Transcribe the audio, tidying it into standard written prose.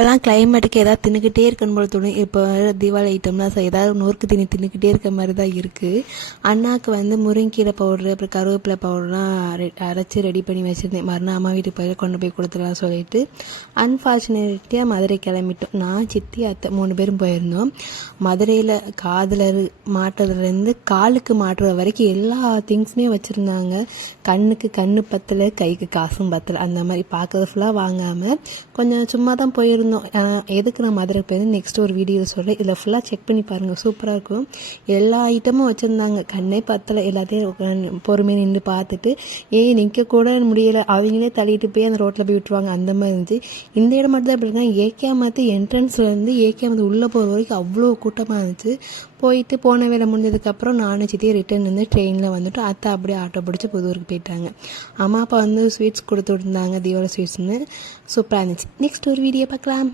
இப்போலாம் கிளைமேட்டுக்கு ஏதாவது தின்னுக்கிட்டே இருக்கணும் போல தோணும். இப்போ தீபாவளி ஐட்டம்லாம் ஏதாவது நொறுக்கு தின்னுக்கிட்டே இருக்க மாதிரி தான் இருக்குது. அண்ணாவுக்கு வந்து முருங்கீரை பவுட்ரு அப்புறம் கருவேப்பிலை பவுடர்லாம் அரைச்சி ரெடி பண்ணி வச்சுருந்தேன். மறுநாள் அம்மா வீட்டுக்கு போய் கொண்டு போய் கொடுத்துடலாம் சொல்லிட்டு அன்ஃபார்ச்சுனேட்டாக மதுரை கிளம்பிட்டோம். நான் சித்தி அத்தை 3 பேரும் போயிருந்தோம். மதுரையில் காதில் மாட்டுறதுலேருந்து காலுக்கு மாட்டுற வரைக்கும் எல்லா திங்ஸுமே வச்சுருந்தாங்க. கண்ணுக்கு கண்ணு பத்தலை, கைக்கு காசும் பத்தலை. அந்த மாதிரி பார்க்கறது ஃபுல்லாக வாங்காமல் கொஞ்சம் சும்மா தான் போயிருந்தோம். எதுக்கு நான் மதுரை போயிருந்தேன் நெக்ஸ்ட் ஒரு வீடியோ சொல்கிறேன். இதில் ஃபுல்லாக செக் பண்ணி பாருங்கள், சூப்பராக இருக்கும். எல்லா ஐட்டமும் வச்சுருந்தாங்க. கண்ணே பத்தலை. எல்லாத்தையும் பொறுமையாக நின்று பார்த்துட்டு நிற்க கூட முடியலை. அவங்களே தள்ளிட்டு போய் அந்த ரோட்டில் போய் விட்டுருவாங்க. அந்த மாதிரி இருந்துச்சு. இந்த இடம் மட்டும் தான் இப்படி இருக்காங்க. ஏகேமாத்து என்ட்ரன்ஸ்லேருந்து ஏகேமாத்து உள்ளே போகிற வரைக்கும் அவ்வளோ கூட்டமாக இருந்துச்சு. போயிட்டு போன வேலை முடிஞ்சதுக்கப்புறம் நானும் சித்தி ரிட்டர்ன் வந்து ட்ரெயினில் வந்துட்டு அத்தை அப்படியே ஆட்டோ பிடிச்சி புதூருக்கு போயிட்டாங்க. அம்மா அப்பா வந்து ஸ்வீட்ஸ் கொடுத்து விட்டுருந்தாங்க, தீபாவளி ஸ்வீட்ஸ்னு. சூப்பராக இருந்துச்சு. நெக்ஸ்ட் ஒரு வீடியோ பார்க்கலாம்.